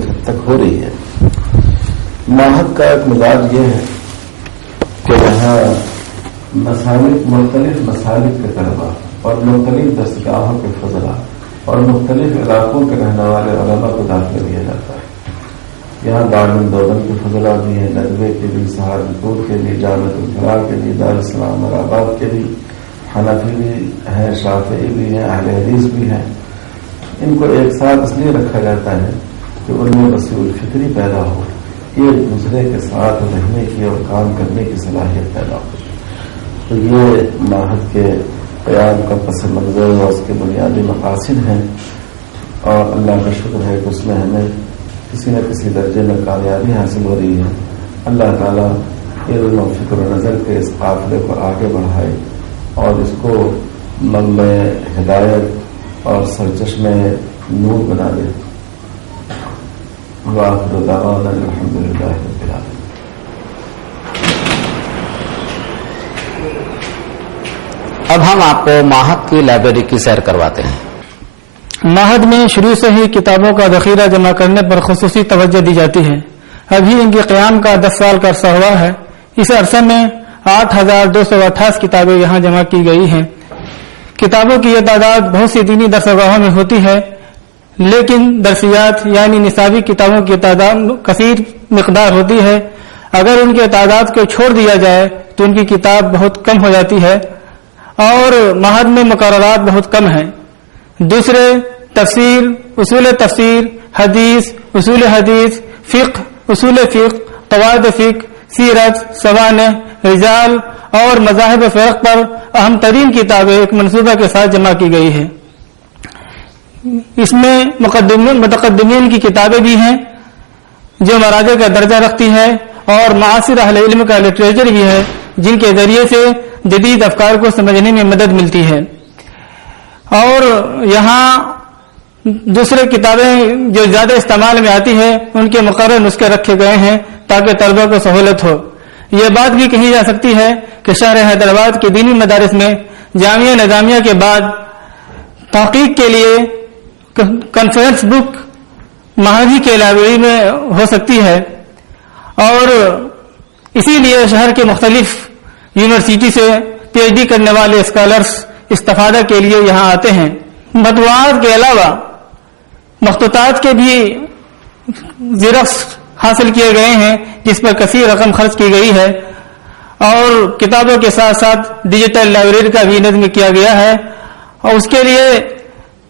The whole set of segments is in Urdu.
حد تک ہو رہی ہے۔ معہد کا ایک مزاج یہ ہے کہ یہاں مختلف مسالک کے طلبا اور مختلف دستگاہوں کے فضلہ اور مختلف علاقوں کے رہنے والے علماء کو داخلہ دیا جاتا ہے۔ یہاں دارالعلوم کے فضلہ بھی ہیں، ندوے کے بھی، سہارنپور کے بھی، جامعۃ الفلاح کے بھی، دارالاسلام مرآباد کے بھی، حنفی بھی ہیں، شافعی بھی ہیں، اہل حدیث بھی ہیں۔ ان کو ایک ساتھ اس لیے رکھا جاتا ہے کہ ان میں وسیع الفکری پیدا ہو، ایک دوسرے کے ساتھ رہنے کی اور کام کرنے کی صلاحیت پیدا ہو۔ تو یہ معہد کے قیام کا پس منظر اور اس کے بنیادی مقاصد ہیں، اور اللہ کا شکر ہے کہ اس میں ہمیں کسی نہ کسی درجے میں کامیابی حاصل ہو رہی ہے۔ اللہ تعالیٰ علم و فکر و نظر کے اس قافلے کو آگے بڑھائے اور اس کو منبع ہدایت اور سرچشمے نور بنا دے۔ وآخر دعوانا الحمدللہ رب العالمین۔ اب ہم آپ کو معہد کی لائبریری کی سیر کرواتے ہیں۔ معہد میں شروع سے ہی کتابوں کا ذخیرہ جمع کرنے پر خصوصی توجہ دی جاتی ہے۔ ابھی ان کے قیام کا 10 سال کا عرصہ ہوا ہے۔ اس عرصے میں 8,228 کتابیں یہاں جمع کی گئی ہیں۔ کتابوں کی یہ تعداد بہت سی دینی درسگاہوں میں ہوتی ہے، لیکن درسیات یعنی نصابی کتابوں کی تعداد کثیر مقدار ہوتی ہے۔ اگر ان کے تعداد کو چھوڑ دیا جائے تو ان کی کتاب بہت کم ہو جاتی ہے، اور معہد میں مقررات بہت کم ہیں۔ دوسرے تفسیر، اصول تفسیر، حدیث، اصول حدیث، فقہ، اصول فقہ، قواعد فقہ، سیرت، سوانح، رجال اور مذاہب فرق پر اہم ترین کتابیں ایک منصوبہ کے ساتھ جمع کی گئی ہے۔ اس میں متقدمین کی کتابیں بھی ہیں جو مراجع کا درجہ رکھتی ہے، اور معاصر اہل علم کا لٹریچر بھی ہے جن کے ذریعے سے جدید افکار کو سمجھنے میں مدد ملتی ہے۔ اور یہاں دوسرے کتابیں جو زیادہ استعمال میں آتی ہے ان کے مقرر نسخے رکھے گئے ہیں تاکہ طلبہ کو سہولت ہو۔ یہ بات بھی کہی جا سکتی ہے کہ شہر حیدرآباد کے دینی مدارس میں جامعہ نظامیہ کے بعد تحقیق کے لیے کانفرنس بک معہد کے لائبریری میں ہو سکتی ہے، اور اسی لیے شہر کے مختلف یونیورسٹی سے پی ایچ ڈی کرنے والے اسکالرس استفادہ کے لیے یہاں آتے ہیں۔ مطبوعات کے علاوہ مخطوطات کے بھی زیرکس حاصل کیے گئے ہیں جس پر کثیر رقم خرچ کی گئی ہے، اور کتابوں کے ساتھ ساتھ ڈیجیٹل لائبریری کا بھی نظم کیا گیا ہے، اور اس کے لیے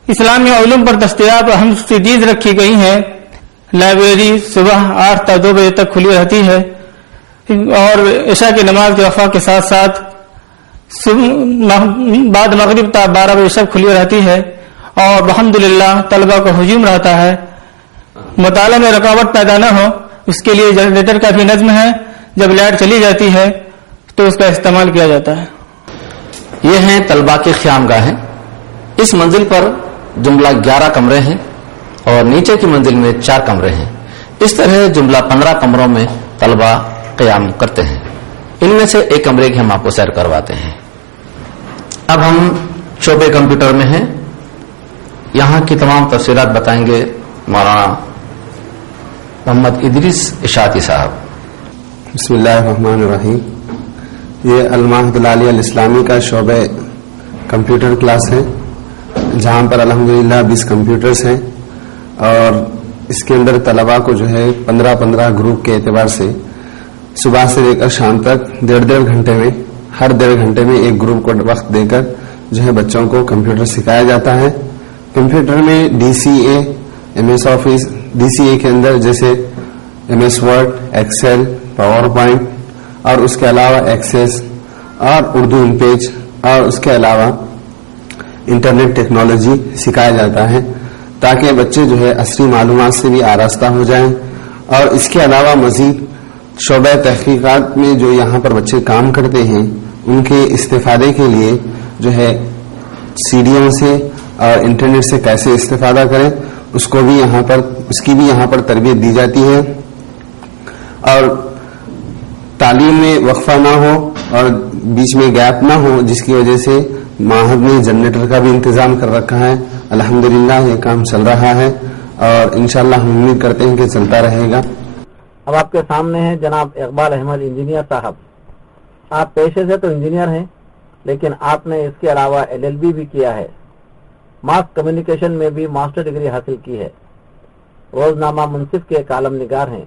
اسلامی علوم پر دستیاب اہم چیز رکھی گئی ہیں۔ لائبریری صبح 8 تا 2 بجے تک کھلی رہتی ہے، اور عشاء کی نماز کے وقفہ کے ساتھ ساتھ بعد مغرب تا 12 بجے تک کھلی رہتی ہے، اور الحمدللہ طلبہ کو ہجوم رہتا ہے۔ مطالعہ میں رکاوٹ پیدا نہ ہو اس کے لیے جنریٹر کا بھی نظم ہے، جب لائٹ چلی جاتی ہے تو اس کا استعمال کیا جاتا ہے۔ یہ ہیں طلبہ کی قیام گاہیں۔ اس منزل پر جملہ 11 کمرے ہیں اور نیچے کی منزل میں 4 کمرے ہیں۔ اس طرح جملہ 15 کمروں میں طلبہ قیام کرتے ہیں۔ ان میں سے ایک کمرے کی ہم آپ کو سیر کرواتے ہیں۔ اب ہم شعبے کمپیوٹر میں ہیں۔ یہاں کی تمام تفصیلات بتائیں گے مولانا محمد ادریس اشاعتی صاحب۔ بسم اللہ الرحمن الرحیم۔ یہ المعہد العالیہ الاسلامی کا شعبہ کمپیوٹر کلاس ہے، جہاں پر الحمدللہ 20 کمپیوٹرز ہیں، اور اس کے اندر طلباء کو جو ہے 15 گروپ کے اعتبار سے صبح سے لے کر شام تک 1.5 گھنٹے میں، ہر 1.5 گھنٹے میں ایک گروپ کو وقت دے کر جو ہے بچوں کو کمپیوٹر سکھایا جاتا ہے۔ کمپیوٹر میں D C A, M S Office, D C A کے اندر جیسے M S Word, Excel, PowerPoint, اور اس کے علاوہ ایکسیس اور اردو ان پیج، اور اس کے علاوہ انٹرنیٹ ٹیکنالوجی سکھایا جاتا ہے تاکہ بچے جو ہے عصری معلومات سے بھی آراستہ ہو جائیں۔ اور اس کے علاوہ مزید شعبہ تحقیقات میں جو یہاں پر بچے کام کرتے ہیں ان کے استفادے کے لیے جو ہے سی ڈیوں سے اور انٹرنیٹ سے کیسے استفادہ کریں اس کی بھی یہاں پر تربیت دی جاتی ہے، اور تعلیم میں وقفہ نہ ہو اور بیچ میں گیپ نہ ہو، جس کی وجہ سے معہد نے جنریٹر کا بھی انتظام کر رکھا ہے۔ الحمدللہ یہ کام چل رہا ہے، اور انشاءاللہ ہم امید کرتے ہیں کہ چلتا رہے گا. اب آپ کے سامنے ہیں جناب اقبال احمد انجینئر صاحب. آپ پیشے سے تو انجینئر ہیں، لیکن آپ نے اس کے علاوہ LLB بھی کیا ہے، ماس کمیونیکیشن میں بھی ماسٹر ڈگری حاصل کی ہے، روزنامہ منصف کے کالم نگار ہیں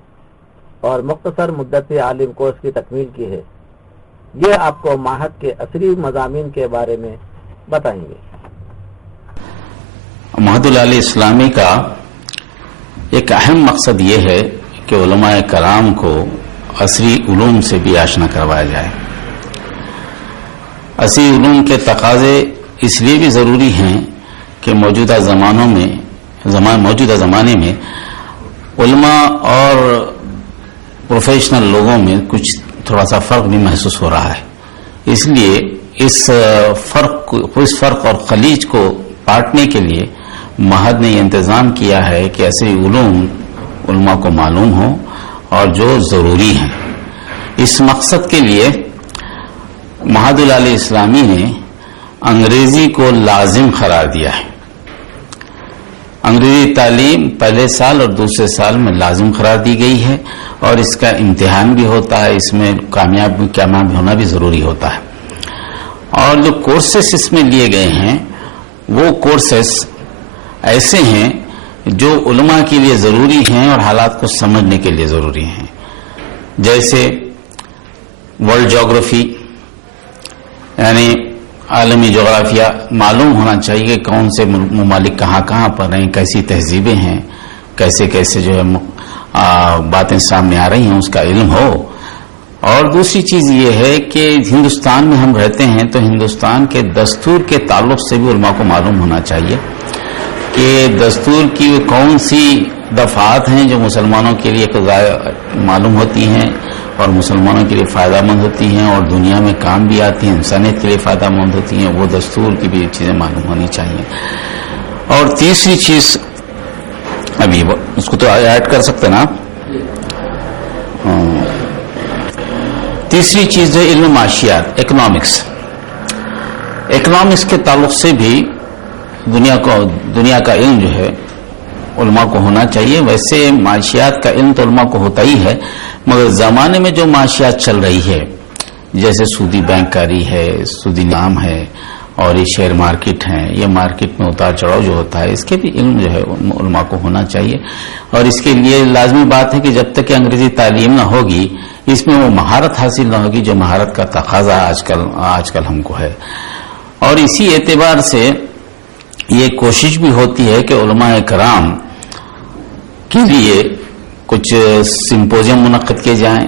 اور مختصر مدتی عالم کورس کی تکمیل کی ہے. یہ آپ کو معہد کے عصری مضامین کے بارے میں بتائیں گے. معہد العالی اسلامی کا ایک اہم مقصد یہ ہے کہ علماء کرام کو عصری علوم سے بھی آشنا کروایا جائے. عصری علوم کے تقاضے اس لیے بھی ضروری ہیں کہ موجودہ زمانے میں علماء اور پروفیشنل لوگوں میں کچھ تھوڑا سا فرق بھی محسوس ہو رہا ہے. اس لیے اس فرق اور خلیج کو کاٹنے کے لیے معہد نے یہ انتظام کیا ہے کہ عصری علوم علماء کو معلوم ہو اور جو ضروری ہیں. اس مقصد کے لیے معہد العالی اسلامی نے انگریزی کو لازم قرار دیا ہے. انگریزی تعلیم پہلے سال اور دوسرے سال میں لازم قرار دی گئی ہے اور اس کا امتحان بھی ہوتا ہے. اس میں کامیاب ہونا بھی ضروری ہوتا ہے. اور جو کورسز اس میں لیے گئے ہیں وہ کورسز ایسے ہیں جو علماء کے لیے ضروری ہیں اور حالات کو سمجھنے کے لیے ضروری ہیں. جیسے ورلڈ جغرافی، یعنی عالمی جغرافیہ معلوم ہونا چاہیے کہ کون سے ممالک کہاں پر ہیں، کیسی تہذیبیں ہیں، کیسے جو ہے باتیں سامنے آ رہی ہیں، اس کا علم ہو. اور دوسری چیز یہ ہے کہ ہندوستان میں ہم رہتے ہیں تو ہندوستان کے دستور کے تعلق سے بھی علماء کو معلوم ہونا چاہیے کہ دستور کی کون سی دفعات ہیں جو مسلمانوں کے لیے معلوم ہوتی ہیں اور مسلمانوں کے لیے فائدہ مند ہوتی ہیں اور دنیا میں کام بھی آتی ہیں، انسانیت کے لیے فائدہ مند ہوتی ہیں. وہ دستور کی بھی چیزیں معلوم ہونی چاہیے. اور تیسری چیز ابھی اس کو تو ایڈ کر سکتے نا آپ. تیسری چیز ہے علم معاشیات، اکنامکس کے تعلق سے بھی دنیا کا علم جو ہے علماء کو ہونا چاہیے. ویسے معاشیات کا علم تو علماء کو ہوتا ہی ہے، مگر زمانے میں جو معاشیات چل رہی ہے جیسے سودی بینک کاری ہے، سودی نظام ہے اور یہ شیئر مارکیٹ ہے، یہ مارکیٹ میں اتار چڑھاؤ جو ہوتا ہے، اس کے بھی علم جو ہے علماء کو ہونا چاہیے. اور اس کے لیے لازمی بات ہے کہ جب تک کہ انگریزی تعلیم نہ ہوگی اس میں وہ مہارت حاصل نہ ہوگی جو مہارت کا تقاضا آج کل ہم کو ہے. اور اسی اعتبار سے یہ کوشش بھی ہوتی ہے کہ علماء کرام کے لیے کچھ سمپوزیم منعقد کیے جائیں،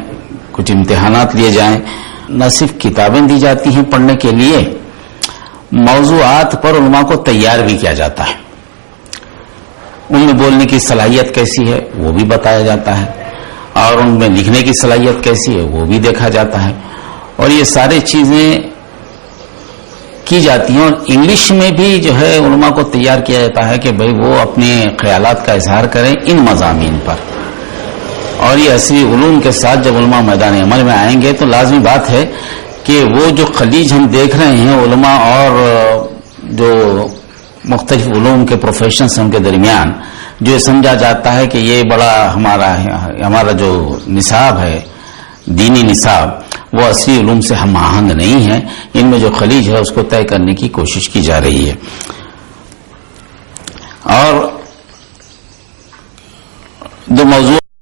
کچھ امتحانات لیے جائیں. نہ صرف کتابیں دی جاتی ہیں پڑھنے کے لیے، موضوعات پر علماء کو تیار بھی کیا جاتا ہے. ان میں بولنے کی صلاحیت کیسی ہے وہ بھی بتایا جاتا ہے اور ان میں لکھنے کی صلاحیت کیسی ہے وہ بھی دیکھا جاتا ہے. اور یہ ساری چیزیں کی جاتی ہیں. اور انگلش میں بھی جو ہے علماء کو تیار کیا جاتا ہے کہ بھئی وہ اپنے خیالات کا اظہار کریں ان مضامین پر. اور یہ عصری علوم کے ساتھ جب علماء میدان عمل میں آئیں گے تو لازمی بات ہے کہ وہ جو خلیج ہم دیکھ رہے ہیں علماء اور جو مختلف علوم کے پروفیشنز ہیں ان کے درمیان، جو سمجھا جاتا ہے کہ یہ بڑا ہمارا جو نصاب ہے دینی نصاب وہ عصری علوم سے ہم آہنگ نہیں ہے. ان میں جو خلیج ہے اس کو طے کرنے کی کوشش کی جا رہی ہے. اور جو موضوع